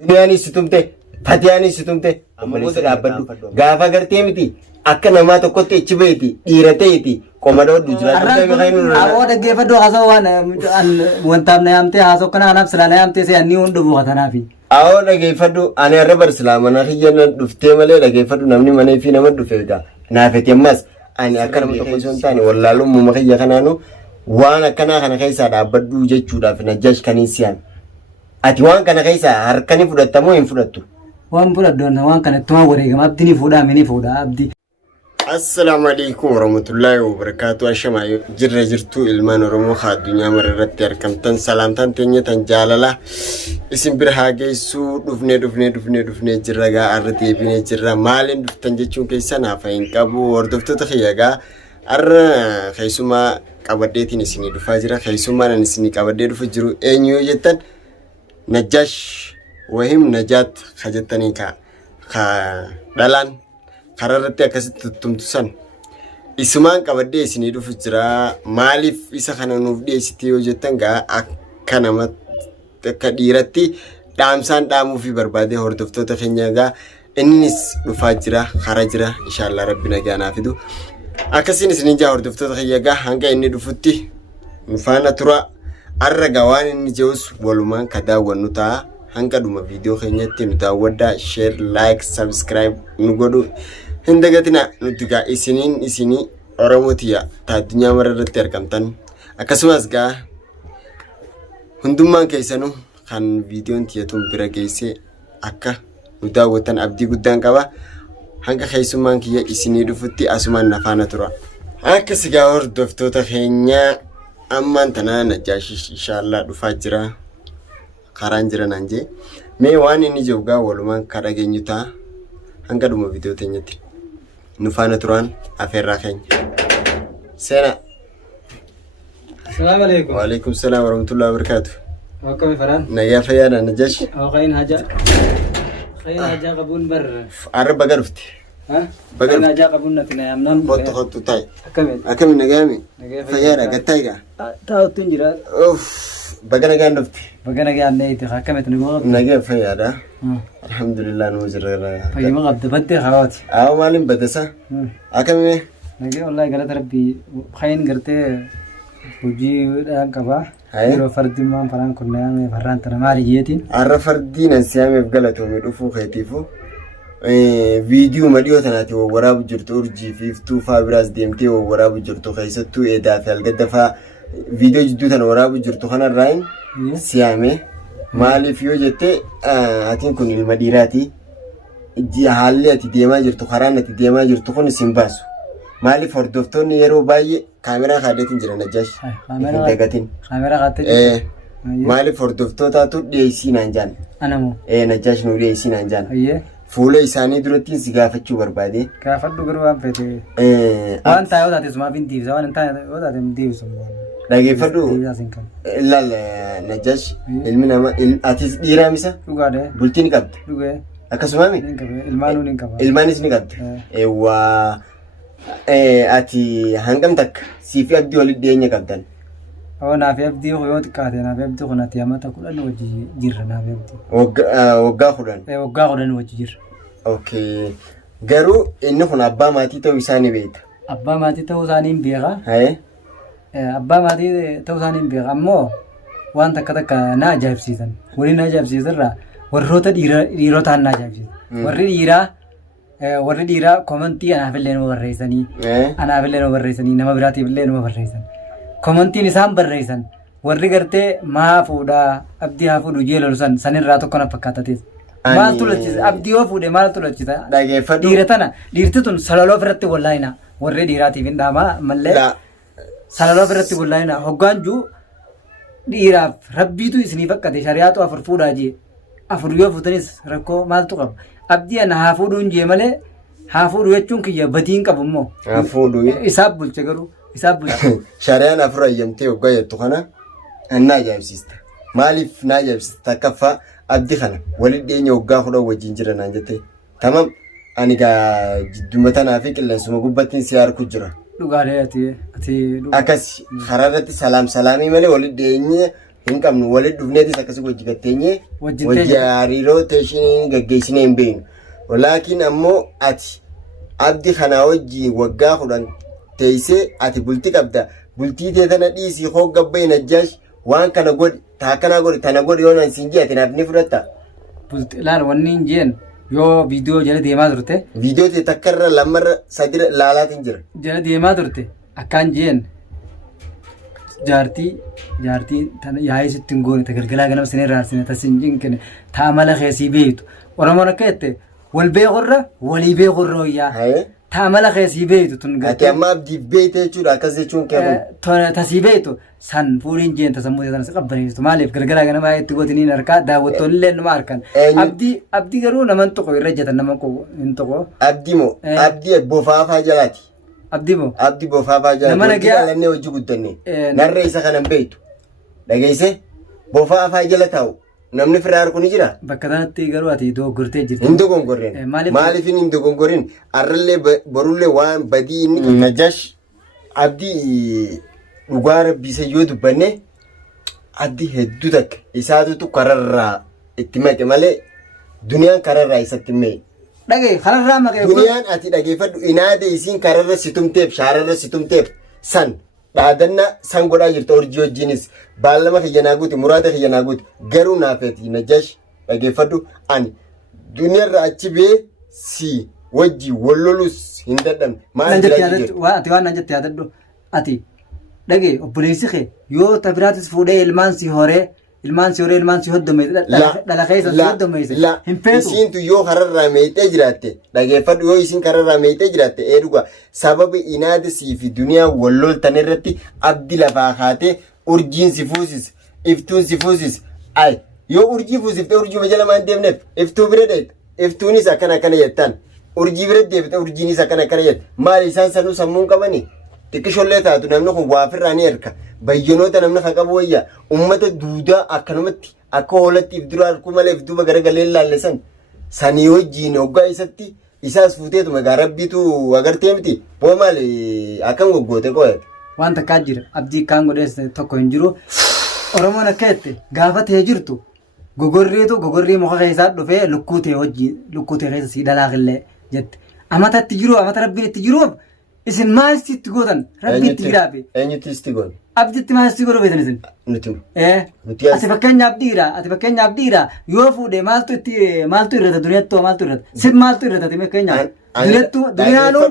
Duniyaanis situmte Fatiyaanis situmte ammallee dhaabbadhu gaafa gartee miti akka namaa tokkotti ichi beeti dhiirateeti qomadoo jira awoo dhaggeeffadhu haasoo waan wantaaf na yaamtee haasoo kana anaaf silaa na yaamtee see anni hundi bu'a tanaafi awoo dhaggeeffadhu ani har'a barsilaamana hiyyanna dhuftee malee dhaggeeffadhu namni manee fi nama dhufe egaa naafeti ammas ani akka nama tokko osoo hin taane wallaalummaa kiyya kanaanu waan akkanaa kana keessaa dhaabbadhu jechuudhaaf Najjaash kaniisiyaan ati waan kana keessaa harkani fudhattamoo hin fudhattu waan fudhaddu waan kanatti waan wareegama abdii ni fuudhaa mini fuudhaa abdii. Assalamu alaikum warahmatullahi wabarakatuh. Ashamayo jirra jirtu ilmaan Oromoo addunyaa mararratti argamtan salaamtaan teenya tan jaalala isin bira haa geessu dhufnee jirra gaa arra deebinee jirra maaliin dhuftan jechuun keessan hafa hin qabu hordoftoota kiyyagaa arra keessumaa qabaddeetiin isinii dhufaa jira keessumaan isinii qabaddee dhufu jiru eenyu yoo jettan Najjaash wahim Najaat kajettanii ka dhalaan kararratti akkasitti tuttumtusan isumaan qabaddee isinii dhufu jira maaliif isa kana nuuf dhiyeessite yoo jettan gaa akka nama akka dhiiratti dhaamsaan dhaamuu fi barbaadee hordoftoota keenya gaa innis dhufaa jira kara jira inshallah rabbi nagaa naa fidu akkasiin isinii jaa hordoftoota keenya gaa hanga inni dhufutti nufaana tura arra gaa waan inni jeus walumaan ka daawwannu ta'a hanga dhuma viidiyoo keenyatti nu daawwadhaa share like subscribe nu godhu hindagatina nuti gaa isinii Oromootiya ta addunyaa mararratti argamtan akkasumas gaa hundummaan keessanuu kan viidiyoon tiyatuun bira geesse akka nu daawwatan abdii guddaan qaba hanga keessummaan kiyya isinii dhufutti asumaan nafaana tura akkas gaa hordoftoota keenya ammaan tanaa Najjaash inshallah dhufaa jira karaan jira naan jee mee waan inni jiru gaa walumaan ka dhageenyu ta'a hanga dhuma viidiyoo teenyatti nufaana turaan afeerraa keenya seena. Assalamu alaikum. Wa alaikum salaam warahmatullahi wabarakatuh. Akkami faraan nagaa fayyaadha Najjaash khayr haja qabun bar arra baga dhufte baga haja qabun natina yamnam khottu tay akami nagaami fayyaadha gattayga taa'utu jira baga nagaan dhufte baga nagaa neeti akkamit nugo nagaa fayyaadha alhamdulillah nu jirra fayyima qabda badde khawati aw maalin badasa akami nagaa wallahi galata rabbi khayr gartee hojii dhaan qaba yeroo fardimmaan faraan kunnaame faraan tana maali jeetiin arra fardiin ansiyaameef galatoome dhufuu keetiifu viidiyoo madhiyoo tanaati waraabu jirtu urjii fi iftuu faa biraas deemtee waraabu jirtu keessattuu eedaa fi algaddafaa viidiyoo jidduu tana waraabu jirtu kanarraan siyaame maaliif yoo jette atiin kun ilma dhiiraati haalli ati deemaa jirtu karaan ati deemaa jirtu kun isin baasu maaliif hordoftoonni yeroo baay'ee kaameraa kaadheetiin jira Najjaash dagatiin kaameraa kaadhee maaliif hordoftootaatu dhiyeessii naan jaan anamoo Najjaash nu dhiyeessii naan jaan fuula isaanii duratti si gaafachuu barbaade gaafadhu garuu waan fete waan taa'ee otaate sumaaf hin diibsa waan hin taa'e otaate hin diibsu dhageeffadhu ilaal Najjaash ilmi nama atis dhiiraa misa dhugaadhe bultii ni qabdi dhugee akkasumaami ilmaanuu ni qaba ilmaanis ni qabdi eewwaa ati hangam takka siifi abdii walitti dhiyeenya qabdan naaf abdii yoo xiqqaate naaf abdii kun ati amata 10 wajji jirra naaf abdii waggaa 10 waggaa 10 wajji jirra okay garuu inni kun abbaa maatii ta'uu isaanii beekta abbaa maatii ta'uu isaanii beeka abbaa maatii ta'uu isaanii beeka ammoo waan takka na ajaa'ibsiisan waliin na ajaa'ibsiisarraa warroota dhiirotaan na ajaa'ibsiisan warri dhiiraa komentii anaafillee nu barreessanii nama biraatiifillee nu barreessan komentiin isaan barreessan warri gartee maa fuudhaa abdii haa fuudhu jeelolsan sanirraa tokko na fakkaatatees maal tulachisa abdii yoo fuudhe maal tulachisa dhiira tana dhiirti tun salaloo irratti wallaayina warri dhiiraatiif hin dhaamaa mallee salaloo irratti wallaayina hoggaan juu dhiiraaf rabbiitu isinii fakkate shariyaatu afur fuudhaa jee afur yoo fuutanis rakkoo maaltu qaba abdii ana haa fuudhuun jee malee haa fuudhu jechuun kiyya badiin qabu immoo haa fuudhu isaaf bulche garuu isaaf bulche shariyaan afur ayyamtee waggaa jettu kana na ajaa'ibsiista maaliif na ajaa'ibsiista takkaffaa abdii kana walitti dhiyeenya waggaa 10 wajjin jira naan jettee tamam ani gaa jidduma tanaa fi qilleensuma gubbattiin si harku jira dhugaadhee ati akkas karaa irratti salaamii malee walitti dhiyeenya hin qabnu walitti dhufneetis akkasii wajji gatteenye wajji hariiroo teeshinii gaggeessinee hin beeknu. Walaakin ammoo ati abdi kanaa wajji waggaa 10 teessee ati bultii qabda. Bultii tee tana dhiisii hoo gabbaa'in ajjaash waan kana godhi taakkanaa godhi tana godhi yoo nan siin jee ati naaf ni fudhatta. Laal wanni hin jeen yoo viidiyoo jala deemaa turte. Viidiyoo tee takkarra lamarra sadira laalaatiin jira. Jala deemaa turte akkaan jeen jaartii tana yaa'ii sitti hin goone tagalgalaa ganama sinee raarsine tasin jinkine taamala keessii beektu. Oromoon akka jette wal beekurra walii beekurra hoyyaa. Taamala keessii beektu tun ati amma abdii beekte jechuudha akkas jechuun keeru. Tasii beektu san fuudhiin jeen tasammuu tanas qabbaneessitu maaliif galgalaa ganama itti gootiniin harkaa daawwattoonni illee numa harkan. Abdii garuu naman tokko irra ejjatan naman hin tokko. Abdii moo abdii bofaafaa jalaati. Abdii moo abdii bofaafaa jalaati. Nama nagaa alannee hojii guddanne narra isa kanan beektu dhageesse bofaafaa jala taa'u. Namni firaar kun jira. Bakka kanatti garuu ati dogoggortee jirti. Hin dogongorreen. Maaliif hin dogongorreen? Arrallee borullee waan badii inni Najash abdii dhugaa rabbiisa yoo dubbanne abdii hedduu takka isaatutu kararraa itti maqe malee duniyaan kararraa isatti mee. Dhagee kararraa maqee. Duniyaan ati dhageeffadhu inaade isiin kararra situmteef shaararra situmteef san. Dhaadanna san godhaa jirta hojii wajjinis baallama kiyyanaa guuti muraata kiyyanaa guuti garuu naafeeti Najash dhageeffadhu ani duniyaarra achi bee si wajji wallolus hin dadhabne maal jedhaa ati waan jette yaadadhu ati dhagee obboleessi kee yoo tabiraatis fuudhee ilmaan si horee ilmaan si hoddomeesse dhala keessa si hoddomeesse hin feetu. Isiintu yoo kararraa meexxee jiraatte dhageeffadhu yoo isiin kararraa meexxee jiraatte dhugaa sababa inaada sii fi duniyaa walloltan irratti abdi lafaa kaatee urjiin si fuusis iftuun si fuusis ay yoo urjii fuusiftee urjii majala maan deemneef iftuu bira dheeta iftuunis akkana jettaan urjii bira deebite urjiinis akkana jette maali isaan sanuu sammuun qabanii. Xiqqishollee taatu namni kun waafirraa ni erga bayyanoota namni kan qabu wayyaa uummata duudaa akkanumatti akka hoolatti if dura harkuu malee if duuba garagalee laallisan sanii wajjiin hoggaa isatti isaas fuuteetuma egaa rabbiitu agartee miti boo maali akkam goggoote qo'ate. Waan takkaa jira abdii kaan godhees tokko hin jiru Oromoon akka jette gaafa ta'ee jirtu gogorrii muka keessaa dhufee lukkuu ta'e keessa sii dhalaaqillee jette amatatti jiru amata rabbiin itti jiruuf. Isin maal itti gootan rabbi itti giraafe. Eenyutti itti goon? Abditti maal itti godhu beektan isin? Nuti. Ati fakkeenyaaf dhiira yoo fuudhee maaltu irrata duniyattoo maaltu irrata sin maaltu irrata fakkeenyaaf duniyaanuu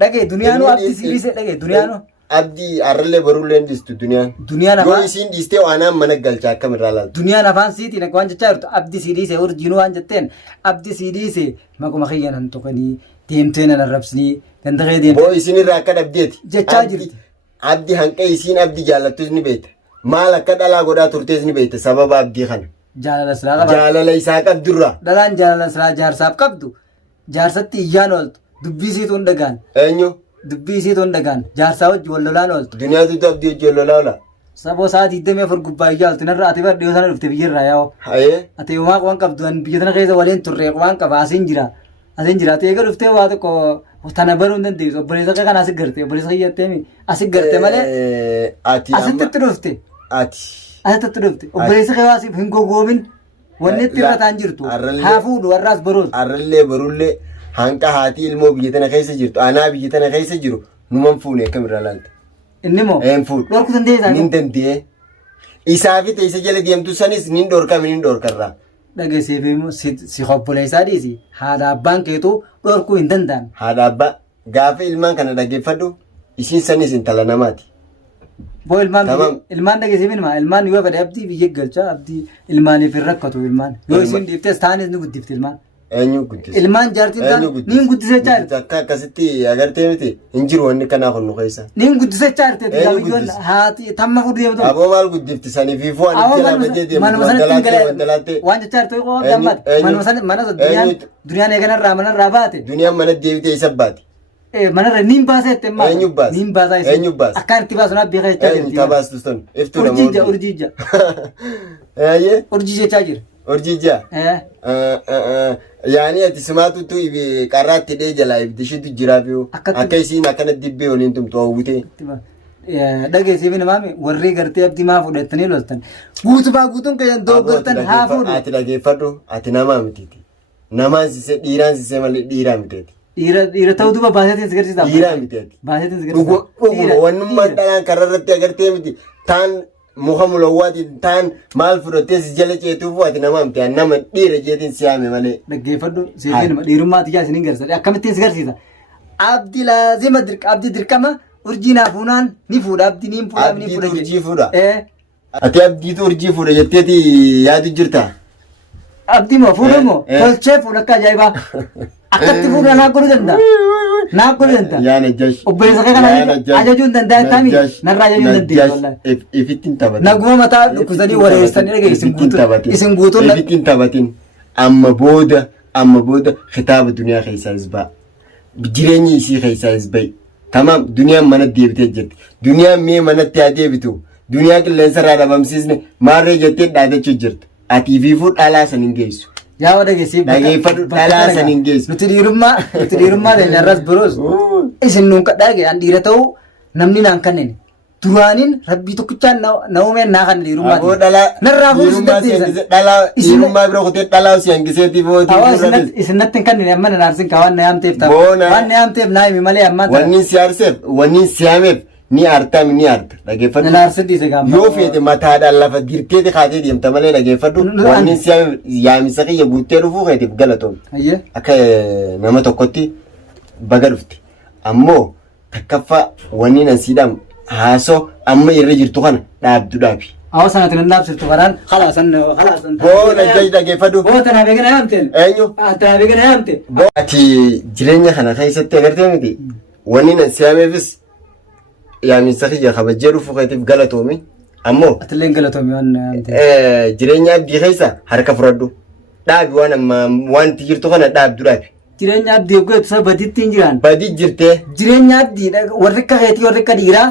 dhagee duniyaanuu abdii sibiisee dhagee duniyaanuu. Abdii arrallee barullee dhiistu duniyaan. Duniyaan afaan. Yoo isiin dhiistee waanaan mana galchaa akkamirraa laaltu. Duniyaan afaan siitiin akka waan jechaa jirtu abdii sii dhiisee urjiinuu waan jetteen abdii sii dhiisee maquma kiyyanan tokkanii deemtee nan arrabsinii. Boo isinirraa akka dhabdeeti. Jechaa jirti. Abdii hanqa isiin abdii jaallattus ni beekta. Maal akka dhalaa godhaa turtees ni beekta sababa abdii kana. Jaalala silaa qaba. Jaalala isaa qabdurraa. Dhalaan jaalala silaa jaarsaaf qabdu jaarsatti iyyaan ooltu dubbii isiitu hin dhagaan. Eenyu? Dubbii isiitu hin dhagaan jaarsaa wajji wal lolaan ooltu. Duniyaatu abdii wajji wal lolaa oola. Saboo sa'aatii 24 gubbaa iyyaa ooltu narraa ati bara dhiyoo sana dhufte biyyarraa yaa'oo. Ati waan waan qabdu biyya sana keessa waliin turre waan qaba asiin jira. Asiin jiraate eega dhuftee waa tokko tana baruu hin dandeessu obboleessa kan asii garte obboleessa kiyyattee asii garte malee asitti dhufte asitti dhufte obboleessa kee waasiif hin gogoomin wanni itti irrataan jirtu haa fuudhu warraas baroos. Arrallee barullee hanqa haati ilmoo biyya tana keessa jirtu anaa biyya tana keessa jiru numan fuune akkamirraa laalta. Inni moo dhorku dandeessaa nin dandee isaa fi teessa jala deemtu sanis nin dhorkame nin dhorkarraa. Dhageessiif si obboleessaa dhiisi haadha abbaan keetu dhorkuu hin danda'an. Haadha abbaa gaafa ilmaan kana dhageeffadhu isiin sanis intala namaati. Boo ilmaan dhageessiif ilmaan yoo fedhe abdii biyya galchaa abdii ilmaaniif hin rakkatu ilmaan yoo isiin dhiiftes taanis ni guddifti ilmaan. Eenyu guddisa? Ilmaan jaartiin ta'an ni guddisachaa jirti. Akka akkasitti agartee miti hin jiru wanni kanaa kun nu keessa. Ni guddisachaa jirti. Haati tamma fudhu deemtu. Aboo maal guddifti sanii fi fu'aan itti laabatee deemtu wantalaatee. Waan jechaa jirtu yoo gammaate. Mana duniyaan eeganarraa manarraa baate. Duniyaan mana deebitee isa baate. Manarra niin baasee itti maal. Eenyu baase? Niin baasaa isa. Eenyu baase? Akkaan itti baasu naaf beekaa jechaa jirti. Eenyu tabaastu sun. Iftuu namoonni. Urjiija. Urjii jechaa jira. Urjiija. Yaani ati simaatutu qarraatti dhee jalaa ibdishitu jiraaf yoo akka isiin akkana dibbee waliin tumtu hawwitee. dhageessiif namaami warri gartee abdii maa fudhatanii loltan guutumaa guutuun kan doogortan haa fuudhu. Ati dhageeffadhu ati namaa mitiiti. Namaan sisee dhiiraan sisee malee dhiiraa miteeti. Dhiira ta'uu duuba baaseetiin sigarsiisa. Dhiiraa miteeti. Baaseetiin sigarsiisa. Dhuguma wannummaan dhalaan karaa irratti agartee miti taan muka mulawwaatiin taan maal fudhattee si jala ceetuuf ati namaa miti nama dhiira jeetiin si yaame malee. Dhaggeeffadhu siifin dhiirummaa tijaa isiniin garsiisa akkamittiin sigarsiisa. Abdii laazima abdii dirqama urjii naa fuunaan ni fuudha abdii ni fuudha ni fuudha. Abdiitu urjii fuudha. Ati abdiitu urjii fuudha jetteeti yaadu jirta. Abdii moo fuudha moo tolchee fuudha akka ajaa'ibaa. Akkatti fuudha naa godhuu danda'a. Naa godhuu danda'a. Yaana jash. Obboleessa kee kana ajajuun danda'a taami narraa ajajuun dandeenya. Ifittiin taphatin. Naguma mataa dhukkubsanii wareessanii dhagee isin guutuun. Ifittiin taphatin amma booda kitaaba duniyaa keessaa isbaa. Jireenyi isii keessaa isbai. Tamam duniyaan mana deebitee jirti. Duniyaan mee manatti haa deebitu. Duniyaa qilleensa irraa dhabamsiisne maarree jettee dhaadachuu jirti. Ati fiifuu dhalaa san hin geessu. Yaa dhageessiif. Dhageeffadhu dhalaa san hin geessu. Nuti dhiirummaa ta'e irras biroos. Isin nuun kadhaa an dhiira ta'uu namni naan kanneen. Duraaniin rabbii tokkichaan na uumeen naa kan dhiirummaa. Aboo dhalaa. Narraa fuudhuu dandeessan. Dhalaa dhiirummaa bira kutee dhalaa si hangiseetii booda. Awaa isin natti hin kanneen amma na naarsin kaa waan na yaamteef ta'a. Waan na yaamteef naa himi malee ammaa ta'a. Wanni si aarseef wanni si yaameef ni aartaami ni aarta dhageeffadhu. Na naarsin dhiise gaama. Yoo feete mataadhaan lafa girteeti kaatee deemta malee dhageeffadhu. Wanni si yaamisa kiyya guuttee dhufuu keetiif galatoom. Akka nama tokkotti baga dhufte. Ammoo takkaffaa wanni nan siidhamu. Haasoo amma irra jirtu kana dhaabdu dhaabi. Awwa sanatti nan dhaabsiftu kanaan halaasan. Boona jaji dhageeffadhu. Boota naa beekana yaamteen. Eenyu? Taa beekana yaamte. Ati jireenya kana keessatti agartee miti wanni nan siyaameefis yaamiinsa kiyya kabajjee dhufuu keetiif galatoomi. Ammoo. Atillee galatoomi waan yaamte. Jireenya abdii keessa harka fudhadhu. Dhaabi waan amma wanti jirtu kana dhaabdu dhaabi. Jireenya abdii eeguu isa badiitti hin jiraan. Badii jirtee. Jireenya abdii warri akka keetii warri akka dhiiraa.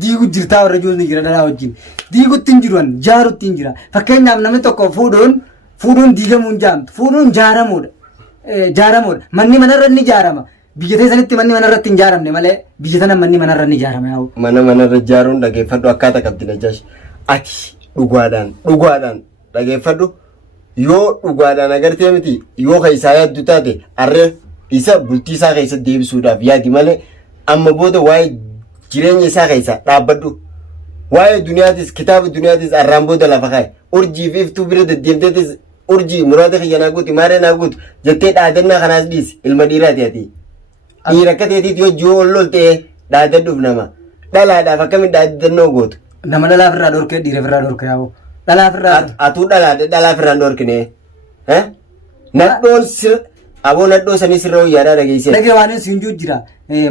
Diigu jirtaa warra ijoollee jira dhalaa wajjin. Diigutti hin jiran jaarutti hin jira. Fakkeenyaaf namni tokko fuudhuun diigamuu hin jaamtu. Fuudhuun jaaramuudha. Manni manarra ni jaarama. Biyya teessanitti manni manarratti hin jaaramne malee biyya tana manni manarra ni jaarama yaa'u. Mana manarra jaaruun dhageeffadhu akkaataa qabdi najash. Ati dhugaadhaan dhageeffadhu yoo dhugaadhaan agartee miti yoo keessaa yaaddu taate harree isa bultii isaa keessa deebisuudhaaf yaadi malee amma booda waa'ee jireenya isaa keessa dhaabbadhu. Waa'ee duniyaatis kitaaba duniyaatis arraan booda lafa kaa'e. Urjii fi iftuu bira deddeemteetis urjii muraata kiyya naa guuti maaree naa guutu jettee dhaadannaa kanaas dhiisi ilma dhiiraati ati. Dhiira akka ta'eetiif yoo ji'oo ol lol ta'ee dhaadadhuuf nama. Dhalaadhaaf akkamiin dhaadannoo gootu. Nama dhalaaf irraa dhorkee dhiira irraa dhorkee yaa'u. Dhalaaf irraa. Atuu dhalaaf irraa dhorkine. Nadhoon aboo nadhoo sanii sirra hoyyaadaa dhageessee. Dhagee waan inni siinjuu jira.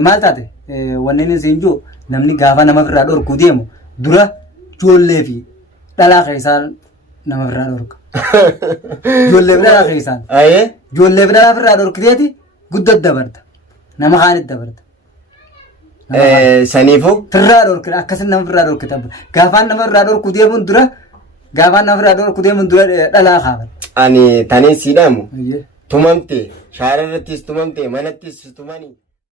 Maal taate wanneen siinjuu namni gaafa nama irraa dhorkuu deemu dura ijoollee fi dhalaa keessaan nama irraa dhorka. Ijoollee fi dhalaa keessaan. Ijoollee fi dhalaa irraa dhorkiteeti guddatti dabarta. Nama kaanitti dabarta. Saniifuu. Firraa dhorkite akkasii nama irraa dhorkite. Gaafaan nama irraa dhorkuu deemuun dura dhalaa kaafata. Ani tanii siidhaamu. Tumamte shaara irrattis tumamte manattis tumanii.